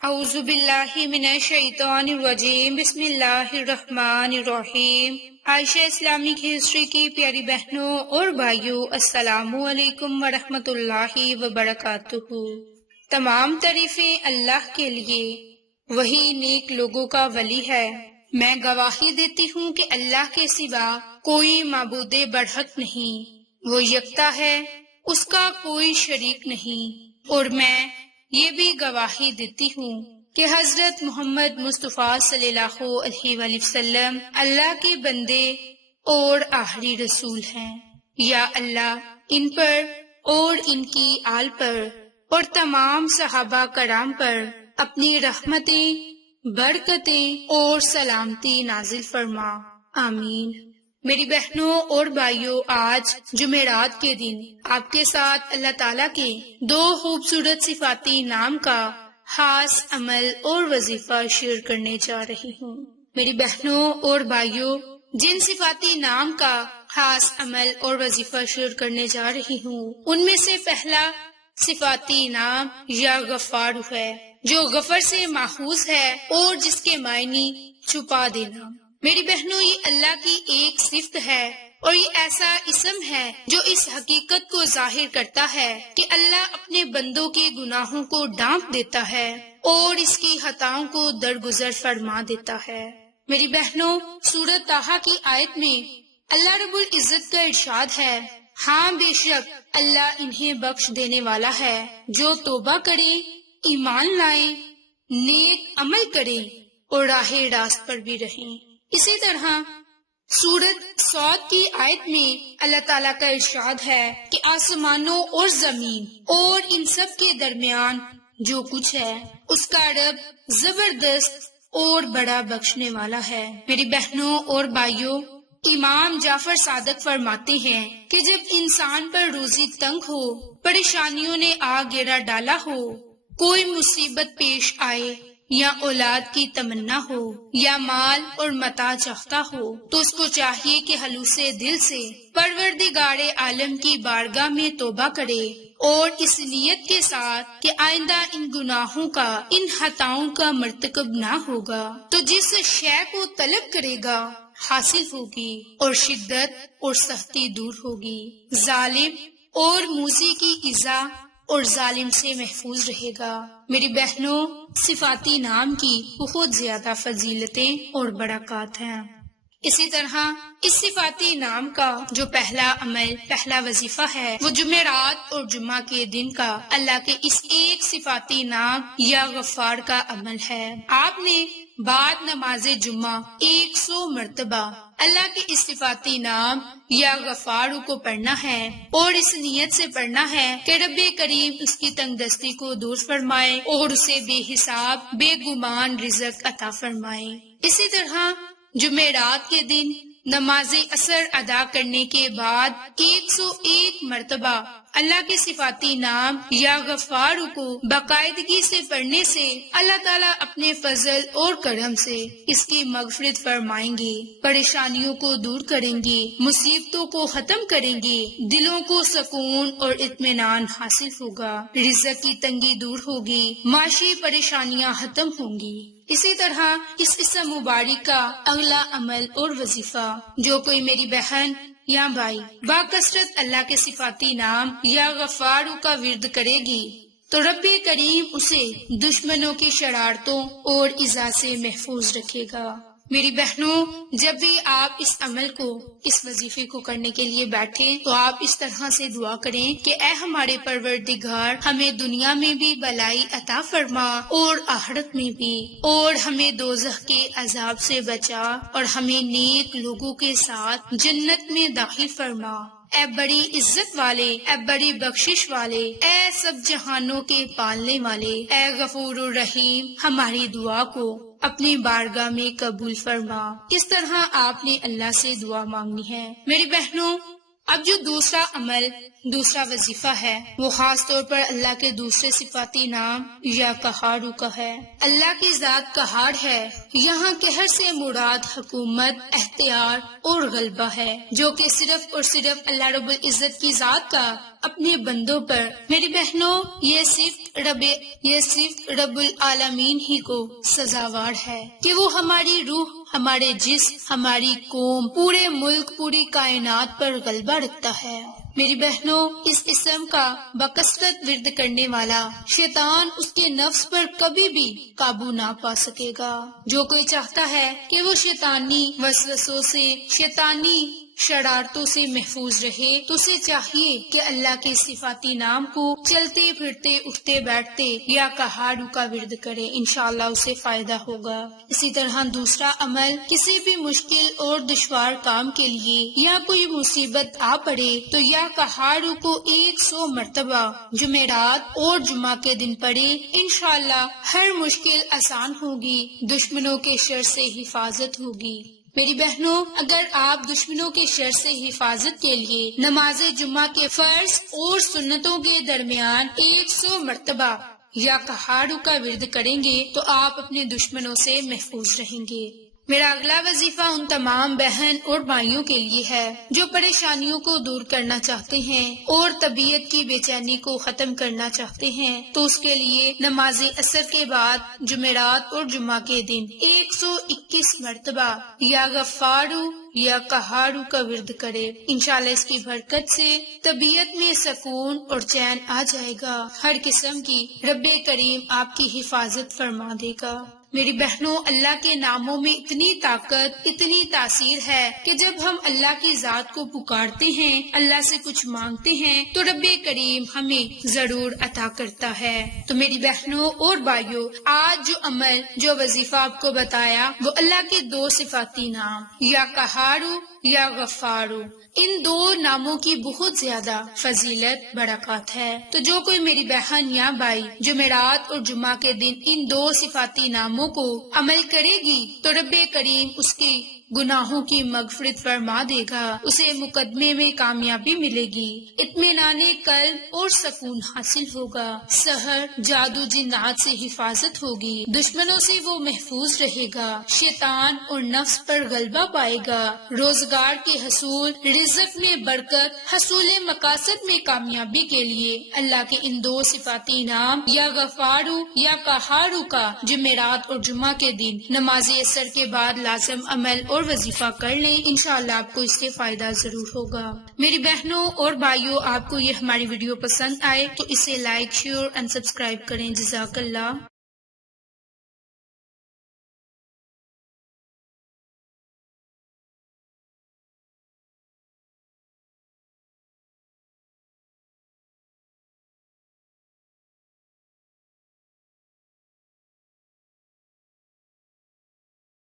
اعوذ باللہ من الشیطان الرجیم، بسم اللہ الرحمن الرحیم۔ عائشہ اسلامک ہسٹری کی پیاری بہنوں اور بھائیوں، السلام علیکم ورحمۃ اللہ وبرکاتہ۔ تمام تعریفیں اللہ کے لیے، وہی نیک لوگوں کا ولی ہے۔ میں گواہی دیتی ہوں کہ اللہ کے سوا کوئی معبود برحق نہیں، وہ یکتا ہے، اس کا کوئی شریک نہیں۔ اور میں یہ بھی گواہی دیتی ہوں کہ حضرت محمد مصطفیٰ صلی اللہ علیہ وآلہ وسلم اللہ کے بندے اور آخری رسول ہیں۔ یا اللہ ان پر اور ان کی آل پر اور تمام صحابہ کرام پر اپنی رحمتیں، برکتیں اور سلامتی نازل فرما، آمین۔ میری بہنوں اور بھائیوں، آج جمعرات کے دن آپ کے ساتھ اللہ تعالیٰ کے دو خوبصورت صفاتی نام کا خاص عمل اور وظیفہ شیئر کرنے جا رہی ہوں۔ میری بہنوں اور بھائیوں، جن صفاتی نام کا خاص عمل اور وظیفہ شیئر کرنے جا رہی ہوں، ان میں سے پہلا صفاتی نام یا غفار ہے، جو غفر سے ماخوذ ہے اور جس کے معنی چھپا دینا۔ میری بہنوں، یہ اللہ کی ایک صفت ہے اور یہ ایسا اسم ہے جو اس حقیقت کو ظاہر کرتا ہے کہ اللہ اپنے بندوں کے گناہوں کو ڈھانپ دیتا ہے اور اس کی خطاؤں کو درگزر فرما دیتا ہے۔ میری بہنوں، سورۃ طٰہٰ کی آیت میں اللہ رب العزت کا ارشاد ہے، ہاں بے شک اللہ انہیں بخش دینے والا ہے جو توبہ کرے، ایمان لائیں، نیک عمل کریں اور راہ راست پر بھی رہیں۔ اسی طرح سورۃ صاد کی آیت میں اللہ تعالیٰ کا ارشاد ہے کہ آسمانوں اور زمین اور ان سب کے درمیان جو کچھ ہے، اس کا رب زبردست اور بڑا بخشنے والا ہے۔ میری بہنوں اور بھائیوں، امام جعفر صادق فرماتے ہیں کہ جب انسان پر روزی تنگ ہو، پریشانیوں نے آ گھیرا ڈالا ہو، کوئی مصیبت پیش آئے یا اولاد کی تمنا ہو یا مال اور متاع چاہتا ہو، تو اس کو چاہیے کہ خلوص دل سے پروردگار عالم کی بارگاہ میں توبہ کرے اور اس نیت کے ساتھ کہ آئندہ ان گناہوں کا، ان خطاؤں کا مرتکب نہ ہوگا، تو جس شے کو طلب کرے گا حاصل ہوگی اور شدت اور سختی دور ہوگی، ظالم اور موذی کی ایذا اور ظالم سے محفوظ رہے گا۔ میری بہنوں، صفاتی نام کی بہت زیادہ فضیلتیں اور برکات ہیں۔ اسی طرح اس صفاتی نام کا جو پہلا عمل، پہلا وظیفہ ہے، وہ جمعرات اور جمعہ کے دن کا اللہ کے اس ایک صفاتی نام یا غفار کا عمل ہے۔ آپ نے بعد نماز جمعہ 100 مرتبہ اللہ کے اس صفاتی نام یا غفار کو پڑھنا ہے اور اس نیت سے پڑھنا ہے کہ رب کریم اس کی تنگ دستی کو دور فرمائے اور اسے بے حساب، بے گمان رزق عطا فرمائے۔ اسی طرح جمعرات کے دن نماز عصر ادا کرنے کے بعد 101 مرتبہ اللہ کے صفاتی نام یا غفار کو باقاعدگی سے پڑھنے سے اللہ تعالیٰ اپنے فضل اور کرم سے اس کی مغفرت فرمائیں گے، پریشانیوں کو دور کریں گے، مصیبتوں کو ختم کریں گے، دلوں کو سکون اور اطمینان حاصل ہوگا، رزق کی تنگی دور ہوگی، معاشی پریشانیاں ختم ہوں گی۔ اسی طرح اس اسم مبارک کا اگلا عمل اور وظیفہ جو کوئی میری بہن یا بھائی باکثرت اللہ کے صفاتی نام یا غفار کا ورد کرے گی تو رب کریم اسے دشمنوں کی شرارتوں اور ایذا سے محفوظ رکھے گا۔ میری بہنوں، جب بھی آپ اس عمل کو، اس وظیفے کو کرنے کے لیے بیٹھیں تو آپ اس طرح سے دعا کریں کہ اے ہمارے پروردگار، ہمیں دنیا میں بھی بلائی عطا فرما اور آخرت میں بھی، اور ہمیں دوزخ کے عذاب سے بچا اور ہمیں نیک لوگوں کے ساتھ جنت میں داخل فرما۔ اے بڑی عزت والے، اے بڑی بخشش والے، اے سب جہانوں کے پالنے والے، اے غفور الرحیم، ہماری دعا کو اپنی بارگاہ میں قبول فرما۔ اس طرح آپ نے اللہ سے دعا مانگنی ہے۔ میری بہنوں، اب جو دوسرا عمل، دوسرا وظیفہ ہے، وہ خاص طور پر اللہ کے دوسرے صفاتی نام یا قہار کا ہے۔ اللہ کی ذات قہار ہے، یہاں قہر سے مراد حکومت، اختیار اور غلبہ ہے، جو کہ صرف اور صرف اللہ رب العزت کی ذات کا اپنے بندوں پر۔ میری بہنوں، یہ صرف رب العالمین ہی کو سزاوار ہے کہ وہ ہماری روح، ہمارے جسم، ہماری قوم، پورے ملک، پوری کائنات پر غلبہ رکھتا ہے۔ میری بہنوں، اس اسم کا بکثرت ورد کرنے والا شیطان اس کے نفس پر کبھی بھی قابو نہ پا سکے گا۔ جو کوئی چاہتا ہے کہ وہ شیطانی وسوسوں سے، شیطانی شرارتوں سے محفوظ رہے، تو اسے چاہیے کہ اللہ کے صفاتی نام کو چلتے پھرتے، اٹھتے بیٹھتے یا قہار کا ورد کرے، انشاءاللہ اسے فائدہ ہوگا۔ اسی طرح دوسرا عمل، کسی بھی مشکل اور دشوار کام کے لیے یا کوئی مصیبت آ پڑے تو یا قہار کو 100 مرتبہ جمعرات اور جمعہ کے دن پڑھے، انشاءاللہ ہر مشکل آسان ہوگی، دشمنوں کے شر سے حفاظت ہوگی۔ میری بہنوں، اگر آپ دشمنوں کے شر سے حفاظت کے لیے نماز جمعہ کے فرض اور سنتوں کے درمیان 100 مرتبہ یا قہار کا ورد کریں گے تو آپ اپنے دشمنوں سے محفوظ رہیں گے۔ میرا اگلا وظیفہ ان تمام بہن اور بھائیوں کے لیے ہے جو پریشانیوں کو دور کرنا چاہتے ہیں اور طبیعت کی بے چینی کو ختم کرنا چاہتے ہیں، تو اس کے لیے نماز عصر کے بعد جمعرات اور جمعہ کے دن 121 مرتبہ یا غفارو یا قہارو کا ورد کرے، انشاءاللہ اس کی برکت سے طبیعت میں سکون اور چین آ جائے گا، ہر قسم کی رب کریم آپ کی حفاظت فرما دے گا۔ میری بہنوں، اللہ کے ناموں میں اتنی طاقت، اتنی تاثیر ہے کہ جب ہم اللہ کی ذات کو پکارتے ہیں، اللہ سے کچھ مانگتے ہیں تو رب کریم ہمیں ضرور عطا کرتا ہے۔ تو میری بہنوں اور بھائیوں، آج جو عمل، جو وظیفہ آپ کو بتایا، وہ اللہ کے 2 صفاتی نام یا قہارو یا غفارو، ان 2 ناموں کی بہت زیادہ فضیلت، برکات ہے۔ تو جو کوئی میری بہن یا بھائی جمعرات اور جمعہ کے دن ان 2 صفاتی ناموں کو عمل کرے گی تو رب کریم اس کی گناہوں کی مغفرت فرما دے گا، اسے مقدمے میں کامیابی ملے گی، اطمینان قلب اور سکون حاصل ہوگا، سحر، جادو، جنات سے حفاظت ہوگی، دشمنوں سے وہ محفوظ رہے گا، شیطان اور نفس پر غلبہ پائے گا، روزگار کے حصول، رزق میں برکت، حصول مقاصد میں کامیابی کے لیے اللہ کے ان 2 صفاتی نام یا غفارو یا قہارو کا جمعرات اور جمعہ کے دن نماز عصر کے بعد لازم عمل اور وظیفہ کر لیں، انشاءاللہ آپ کو اس سے فائدہ ضرور ہوگا۔ میری بہنوں اور بھائیوں، آپ کو یہ ہماری ویڈیو پسند آئے تو اسے لائک، شیئر اور سبسکرائب کریں۔ جزاک اللہ۔